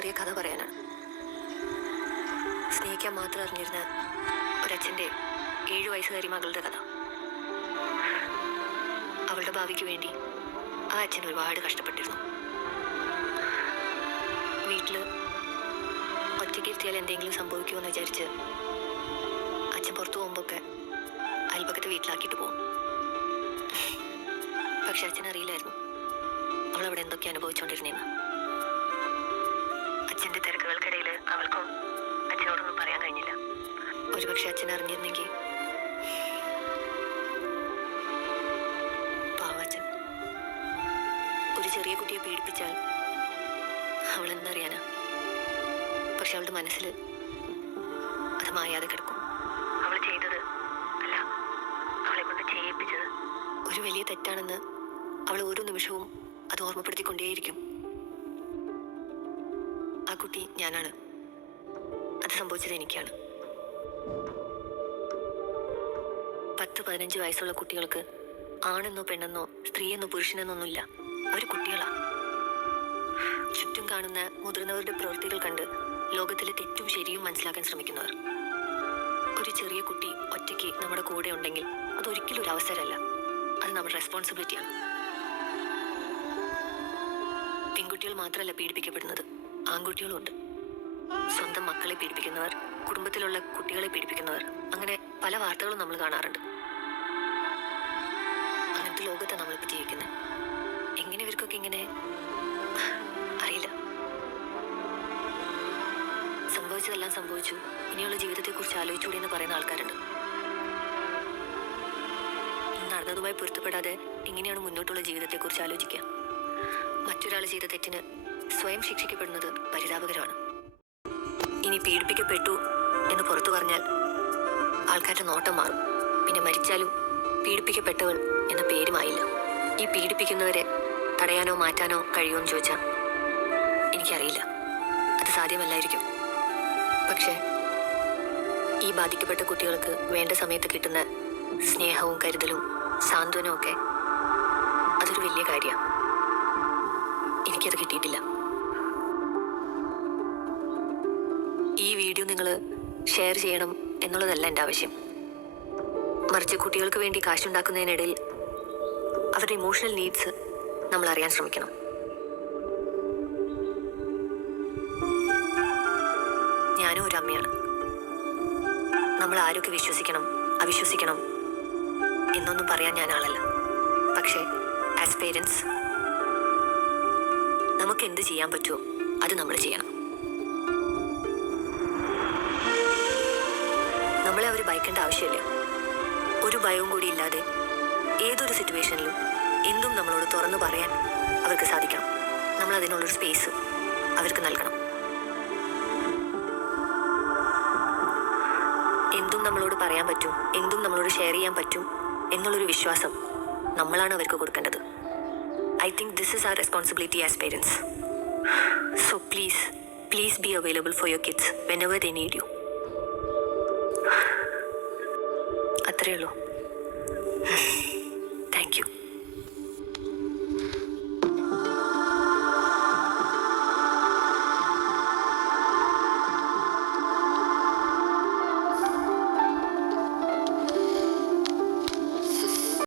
ചെറിയ കഥ പറയാനാണ്. സ്നേഹിക്കാൻ മാത്രം അറിഞ്ഞിരുന്ന ഒരച്ഛൻ്റെ 7 വയസ്സുകാരി മകളുടെ കഥ. അവളുടെ ഭാവിക്ക് വേണ്ടി ആ അച്ഛൻ ഒരുപാട് കഷ്ടപ്പെട്ടിരുന്നു. വീട്ടിൽ ഒറ്റയ്ക്കിരുത്തിയാൽ എന്തെങ്കിലും സംഭവിക്കുമെന്ന് വിചാരിച്ച് അച്ഛൻ പുറത്തു പോകുമ്പോഴൊക്കെ അയൽപക്കത്തെ വീട്ടിലാക്കിയിട്ട് പോകും. പക്ഷെ അച്ഛനറിയില്ലായിരുന്നു അവളവിടെ എന്തൊക്കെ അനുഭവിച്ചുകൊണ്ടിരുന്നേന്ന്. അച്ഛൻ്റെ തിരക്കുകൾക്കിടയിൽ അവൾക്കും അച്ഛനോടൊന്നും പറയാൻ കഴിഞ്ഞില്ല. ഒരുപക്ഷെ അച്ഛൻ അറിഞ്ഞിരുന്നെങ്കിൽ പാവച്ചൻ ഒരു ചെറിയ കുട്ടിയെ പീഡിപ്പിച്ചാൽ അവൾ എന്തറിയാനാ? പക്ഷെ അവളുടെ മനസ്സിൽ അത് മായാതെ കിടക്കും. അവൾ ചെയ്തത് അല്ല, അവളെ കൊണ്ട് ചെയ്യിപ്പിച്ചത് ഒരു വലിയ തെറ്റാണെന്ന് അവൾ ഓരോ നിമിഷവും അത് ഓർമ്മപ്പെടുത്തിക്കൊണ്ടേയിരിക്കും. ആ കുട്ടി ഞാനാണ്. അത് സംഭവിച്ചത് എനിക്കാണ്. 10-15 വയസ്സുള്ള കുട്ടികൾക്ക് ആണെന്നോ പെണ്ണെന്നോ സ്ത്രീയെന്നോ പുരുഷനെന്നൊന്നുമില്ല. അവർ കുട്ടികളാ. ചുറ്റും കാണുന്ന മുതിർന്നവരുടെ പ്രവൃത്തികൾ കണ്ട് ലോകത്തിലെ തെറ്റും ശരിയും മനസ്സിലാക്കാൻ ശ്രമിക്കുന്നവർ. ഒരു ചെറിയ കുട്ടി ഒറ്റയ്ക്ക് നമ്മുടെ കൂടെ ഉണ്ടെങ്കിൽ അതൊരിക്കലും ഒരു അവസരമല്ല, അത് നമ്മുടെ റെസ്പോൺസിബിലിറ്റിയാണ്. പെൺകുട്ടികൾ മാത്രമല്ല പീഡിപ്പിക്കപ്പെടുന്നത്, ആൺകുട്ടികളും ഉണ്ട്. സ്വന്തം മക്കളെ പീഡിപ്പിക്കുന്നവർ, കുടുംബത്തിലുള്ള കുട്ടികളെ പീഡിപ്പിക്കുന്നവർ, അങ്ങനെ പല വാർത്തകളും നമ്മൾ കാണാറുണ്ട്. അങ്ങനത്തെ ലോകത്താണ് നമ്മളിപ്പോൾ ജീവിക്കുന്നത്. എങ്ങനെ ഇവർക്കൊക്കെ ഇങ്ങനെ അറിയില്ല. സംഭവിച്ചതെല്ലാം സംഭവിച്ചു, ഇനിയുള്ള ജീവിതത്തെക്കുറിച്ച് ആലോചിച്ചുകൂടി എന്ന് പറയുന്ന ആൾക്കാരുണ്ട്. നടന്നതുമായി പൊരുത്തപ്പെടാതെ എങ്ങനെയാണ് മുന്നോട്ടുള്ള ജീവിതത്തെക്കുറിച്ച് ആലോചിക്കുക? മറ്റൊരാൾ ചെയ്ത തെറ്റിന് സ്വയം ശിക്ഷിക്കപ്പെടുന്നത് പരിതാപകരമാണ്. ഇനി പീഡിപ്പിക്കപ്പെട്ടു എന്ന് പുറത്തു പറഞ്ഞാൽ ആൾക്കാരുടെ നോട്ടം മാറും. പിന്നെ മരിച്ചാലും പീഡിപ്പിക്കപ്പെട്ടവൾ എന്ന പേരുമായില്ല. ഈ പീഡിപ്പിക്കുന്നവരെ തടയാനോ മാറ്റാനോ കഴിയുമെന്ന് ചോദിച്ചാൽ എനിക്കറിയില്ല. അത് സാധ്യമല്ലായിരിക്കും. പക്ഷേ ഈ ബാധിക്കപ്പെട്ട കുട്ടികൾക്ക് വേണ്ട സമയത്ത് കിട്ടുന്ന സ്നേഹവും കരുതലും സാന്ത്വനവും ഒക്കെ അതൊരു വലിയ കാര്യമാണ്. എനിക്കത് കിട്ടിയിട്ടില്ല. ഈ വീഡിയോ നിങ്ങൾ ഷെയർ ചെയ്യണം എന്നുള്ളതല്ല എൻ്റെ ആവശ്യം. മറിച്ച് കുട്ടികൾക്ക് വേണ്ടി കാശുണ്ടാക്കുന്നതിനിടയിൽ അവരുടെ ഇമോഷണൽ നീഡ്സ് നമ്മൾ അറിയാൻ ശ്രമിക്കണം. ഞാനും ഒരു അമ്മയാണ്. നമ്മൾ ആരൊക്കെ വിശ്വസിക്കണം അവിശ്വസിക്കണം എന്നൊന്നും പറയാൻ ഞാൻ ആളല്ല. പക്ഷേ ആസ് പേരൻസ് നമുക്ക് എന്ത് ചെയ്യാൻ പറ്റുമോ അത് നമ്മൾ ചെയ്യണം. നമ്മളെ അവർ ഭയക്കേണ്ട ആവശ്യമില്ല. ഒരു ഭയവും കൂടി ഇല്ലാതെ ഏതൊരു സിറ്റുവേഷനിലും എന്തും നമ്മളോട് തുറന്നു പറയാൻ അവർക്ക് സാധിക്കണം. നമ്മൾ അതിനുള്ളൊരു സ്പേസ് അവർക്ക് നൽകണം. എന്തും നമ്മളോട് പറയാൻ പറ്റും, എന്തും നമ്മളോട് ഷെയർ ചെയ്യാൻ പറ്റും എന്നുള്ളൊരു വിശ്വാസം നമ്മളാണ് അവർക്ക് കൊടുക്കേണ്ടത്. I think this is our responsibility as parents. So please be available for your kids whenever they need you. അത്രയേ ഉള്ളൂ.